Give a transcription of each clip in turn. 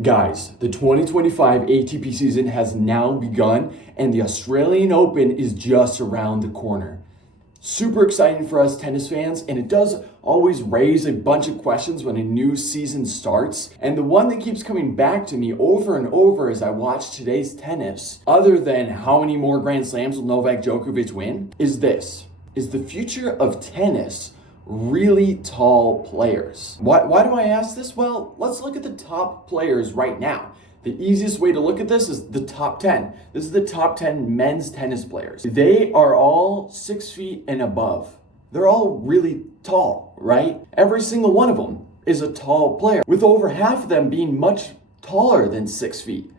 Guys, the 2025 ATP season has now begun and the Australian Open is just around the corner. Super exciting for us tennis fans, and it does always raise a bunch of questions when a new season starts. And the one that keeps coming back to me over and over as I watch today's tennis, other than how many more Grand Slams will Novak Djokovic win, is this. Is the future of tennis really tall players? Why do I ask this? Well, let's look at the top players right now. The easiest way to look at this is the top 10. This is the top 10 men's tennis players. They are all 6 feet and above. They're all really tall, right? Every single one of them is a tall player, with over half of them being much taller than 6 feet.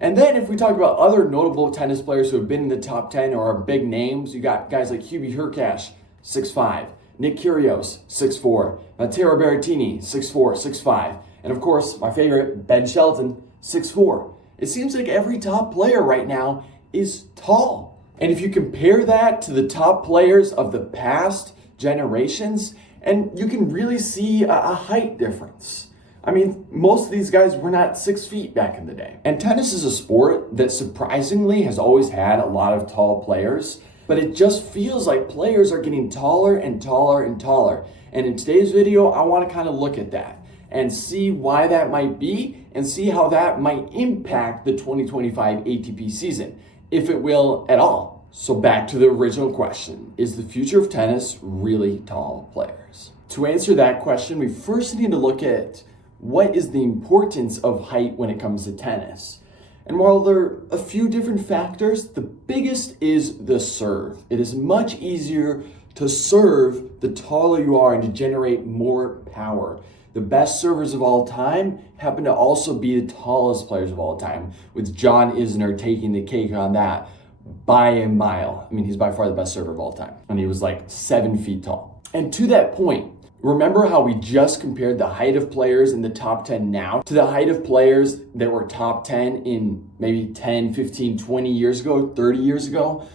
And then if we talk about other notable tennis players who have been in the top 10 or are big names, you got guys like Hubie Hurkacz, 6'5", Nick Kyrgios, 6'4", Matteo Berrettini, 6'4", 6'5", and of course, my favorite, Ben Shelton, 6'4". It seems like every top player right now is tall. And if you compare that to the top players of the past generations, and you can really see a height difference. I mean, most of these guys were not 6 feet back in the day. And tennis is a sport that surprisingly has always had a lot of tall players, but it just feels like players are getting taller and taller and taller. And in today's video, I want to kind of look at that and see why that might be and see how that might impact the 2025 ATP season, if it will at all. So back to the original question, is the future of tennis really tall players? To answer that question, we first need to look at what is the importance of height when it comes to tennis. And while there are a few different factors, the biggest is the serve. It is much easier to serve the taller you are and to generate more power. The best servers of all time happen to also be the tallest players of all time, with John Isner taking the cake on that by a mile. I mean, he's by far the best server of all time, and he was like 7 feet tall. And to that point, remember how we just compared the height of players in the top 10 now to the height of players that were top 10 in maybe 10, 15, 20 years ago, 30 years ago?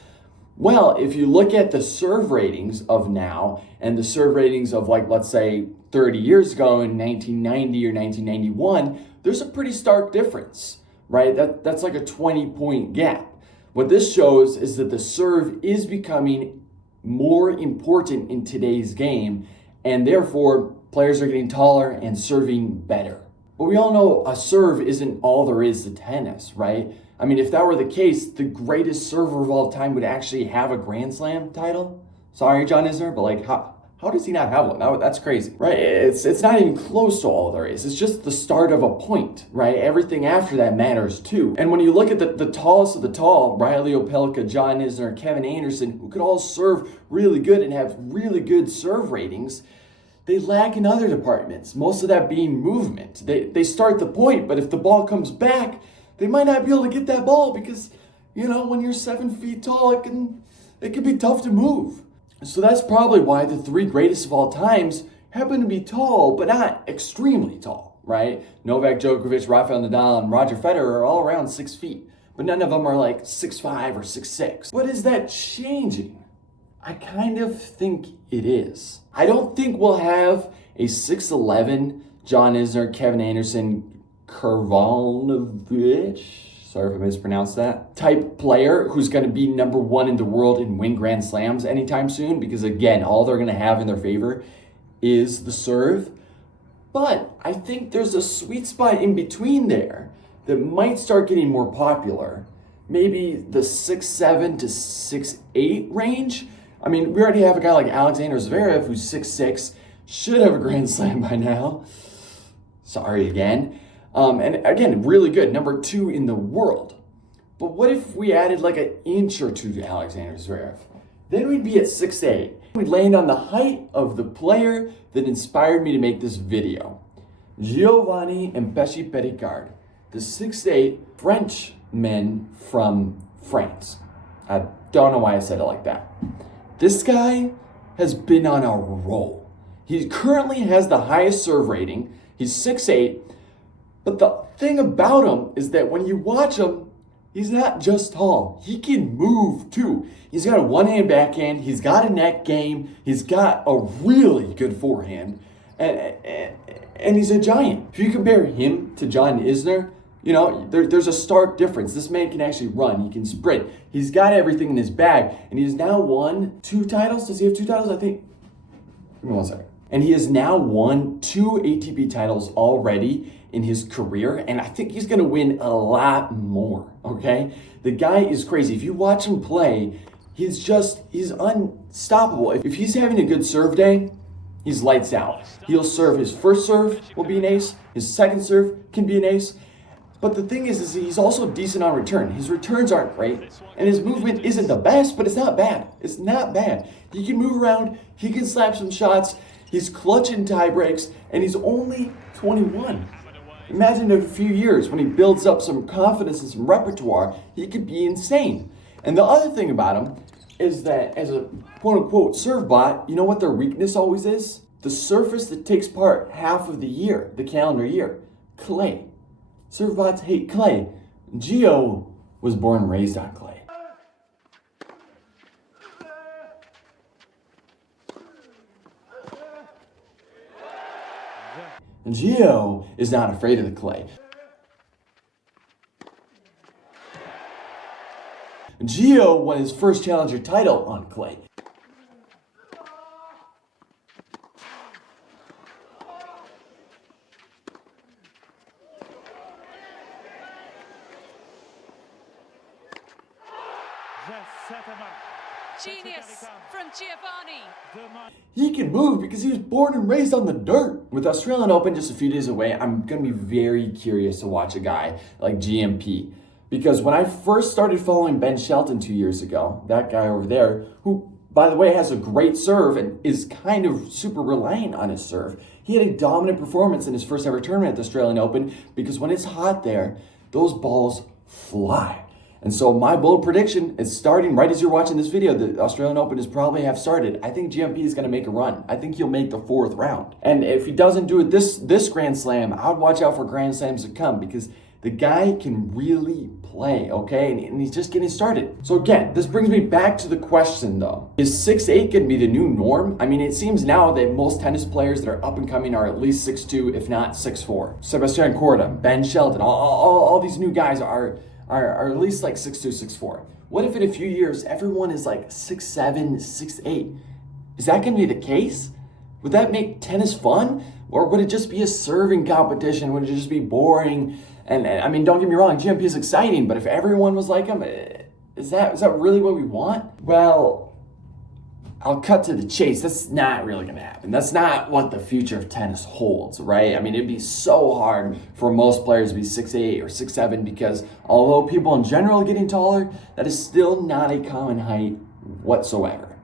Well, if you look at the serve ratings of now and the serve ratings of, like, let's say 30 years ago in 1990 or 1991, there's a pretty stark difference, right? That's like a 20-point gap. What this shows is that the serve is becoming more important in today's game, and therefore players are getting taller and serving better. But we all know a serve isn't all there is to tennis, right? I mean, if that were the case, the greatest server of all time would actually have a Grand Slam title. Sorry, John Isner, but like, how does he not have one? That's crazy, right? It's not even close to all there is. It's just the start of a point, right? Everything after that matters too. And when you look at the tallest of the tall, Riley Opelka, John Isner, Kevin Anderson, who could all serve really good and have really good serve ratings, they lack in other departments, most of that being movement. They start the point, but if the ball comes back, they might not be able to get that ball because, you know, when you're 7 feet tall, it can be tough to move. So that's probably why the three greatest of all times happen to be tall, but not extremely tall, right? Novak Djokovic, Rafael Nadal, and Roger Federer are all around 6 feet, but none of them are like 6'5" or 6'6". What is that changing? I kind of think it is. I don't think we'll have a 6'11" John Isner, Kevin Anderson, Karvalovic, sorry if I mispronounced that, type player who's going to be number one in the world and win Grand Slams anytime soon, because again, all they're going to have in their favor is the serve. But I think there's a sweet spot in between there that might start getting more popular. Maybe the 6'7" to 6'8" range. I mean, we already have a guy like Alexander Zverev who's 6'6", should have a Grand Slam by now. Sorry again. And again, really good, number 2 in the world. But what if we added like an inch or two to Alexander Zverev? Then we'd be at 6'8". We'd land on the height of the player that inspired me to make this video. Giovanni Mpetshi Perricard, the 6'8" Frenchman from France. I don't know why I said it like that. This guy has been on a roll. He currently has the highest serve rating. He's 6'8", but the thing about him is that when you watch him, he's not just tall. He can move too. He's got a one-hand backhand. He's got a net game. He's got a really good forehand. And and he's a giant. If you compare him to John Isner, there's a stark difference. This man can actually run. He can sprint. He's got everything in his bag, and he's now won 2 titles. Does he have 2 titles? I think. Give me one second. And he has now won 2 ATP titles already in his career, and I think he's gonna win a lot more, okay? The guy is crazy. If you watch him play, he's unstoppable. If he's having a good serve day, he's lights out. He'll serve, his first serve will be an ace, his second serve can be an ace, but the thing is he's also decent on return. His returns aren't great, and his movement isn't the best, but it's not bad. It's not bad. He can move around, he can slap some shots, he's clutch in tie breaks, and he's only 21. Imagine in a few years when he builds up some confidence and some repertoire, he could be insane. And the other thing about him is that as a quote-unquote serve bot, you know what their weakness always is? The surface that takes part half of the year, the calendar year, clay. Serve bots hate clay. Gio was born and raised on clay. Gio is not afraid of the clay. Gio won his first challenger title on clay. Genius from Giovanni. He can move because he was born and raised on the dirt. With Australian Open just a few days away, I'm going to be very curious to watch a guy like GMP. Because when I first started following Ben Shelton 2 years ago, that guy over there, who, by the way, has a great serve and is kind of super reliant on his serve, he had a dominant performance in his first ever tournament at the Australian Open because when it's hot there, those balls fly. And so my bold prediction is starting right as you're watching this video. The Australian Open is probably have started. I think GMP is going to make a run. I think he'll make the 4th round. And if he doesn't do it this Grand Slam, I'd watch out for Grand Slams to come because the guy can really play, okay? And he's just getting started. So again, this brings me back to the question though. Is 6'8" going to be the new norm? I mean, it seems now that most tennis players that are up and coming are at least 6'2", if not 6'4". Sebastian Corda, Ben Shelton, all these new guys are at least like 6'2", 6'4". What if in a few years, everyone is like 6'7", 6'8"? Is that going to be the case? Would that make tennis fun? Or would it just be a serving competition? Would it just be boring? And I mean, don't get me wrong, GMP is exciting, but if everyone was like him, is that really what we want? Well, I'll cut to the chase. That's not really going to happen. That's not what the future of tennis holds, right? I mean, it'd be so hard for most players to be 6'8" or 6'7" because although people in general are getting taller, that is still not a common height whatsoever.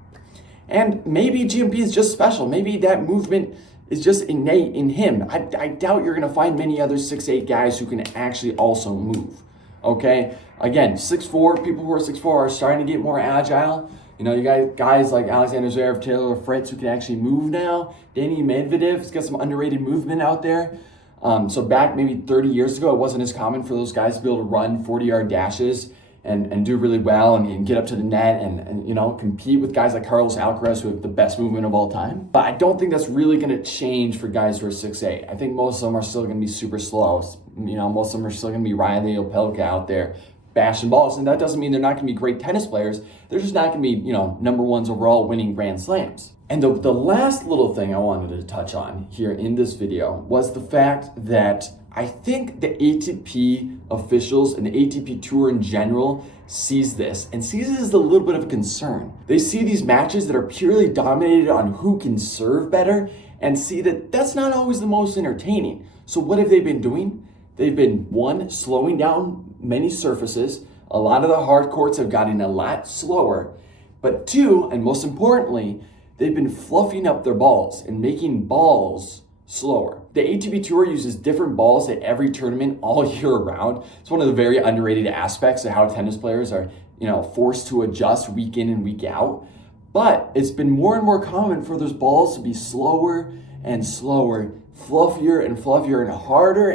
And maybe GMP is just special. Maybe that movement is just innate in him. I doubt you're going to find many other 6'8" guys who can actually also move, okay? Again, 6'4", people who are 6'4" are starting to get more agile. You know, you got guys like Alexander Zverev, Taylor Fritz who can actually move now. Danny Medvedev's got some underrated movement out there. So back maybe 30 years ago, it wasn't as common for those guys to be able to run 40-yard dashes and do really well and get up to the net and you know, compete with guys like Carlos Alcaraz who have the best movement of all time. But I don't think that's really going to change for guys who are 6'8". I think most of them are still going to be super slow. You know, most of them are still going to be Riley Opelka out there bashing balls. And that doesn't mean they're not going to be great tennis players. They're just not going to be, you know, number ones overall winning Grand Slams. And the last little thing I wanted to touch on here in this video was the fact that I think the ATP officials and the ATP Tour in general sees this and sees it as a little bit of a concern. They see these matches that are purely dominated on who can serve better and see that that's not always the most entertaining. So what have they been doing? They've been, one, slowing down many surfaces. A lot of the hard courts have gotten a lot slower. But two, and most importantly, they've been fluffing up their balls and making balls slower. The ATP Tour uses different balls at every tournament all year round. It's one of the very underrated aspects of how tennis players are, you know, forced to adjust week in and week out. But it's been more and more common for those balls to be slower and slower, fluffier and fluffier,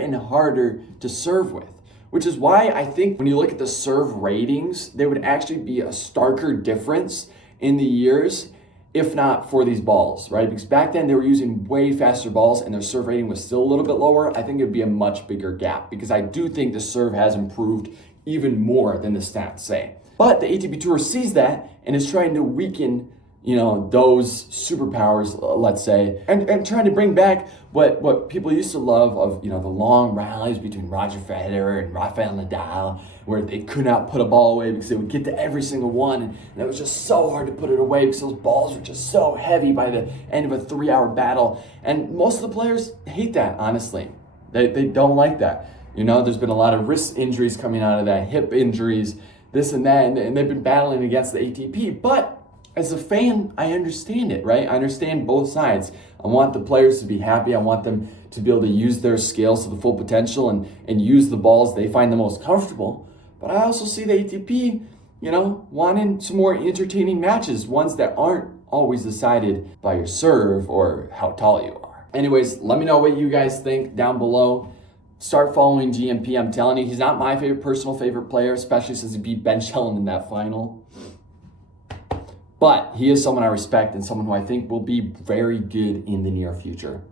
and harder to serve with. Which is why I think when you look at the serve ratings, there would actually be a starker difference in the years. if not for these balls, right? Because back then they were using way faster balls and their serve rating was still a little bit lower. I think it'd be a much bigger gap because I do think the serve has improved even more than the stats say. But the ATP Tour sees that and is trying to weaken, those superpowers, let's say, and trying to bring back what people used to love of, the long rallies between Roger Federer and Rafael Nadal, where they could not put a ball away because they would get to every single one, and it was just so hard to put it away because those balls were just so heavy by the end of a 3-hour battle. And most of the players hate that, honestly. They don't like that. There's been a lot of wrist injuries coming out of that, hip injuries, this and that, and they've been battling against the ATP. But as a fan, I understand it, right? I understand both sides. I want the players to be happy. I want them to be able to use their skills to the full potential and use the balls they find the most comfortable. But I also see the ATP, wanting some more entertaining matches, ones that aren't always decided by your serve or how tall you are. Anyways, let me know what you guys think down below. Start following GMP. I'm telling you, he's not my personal favorite player, especially since he beat Ben Shelton in that final. But he is someone I respect and someone who I think will be very good in the near future.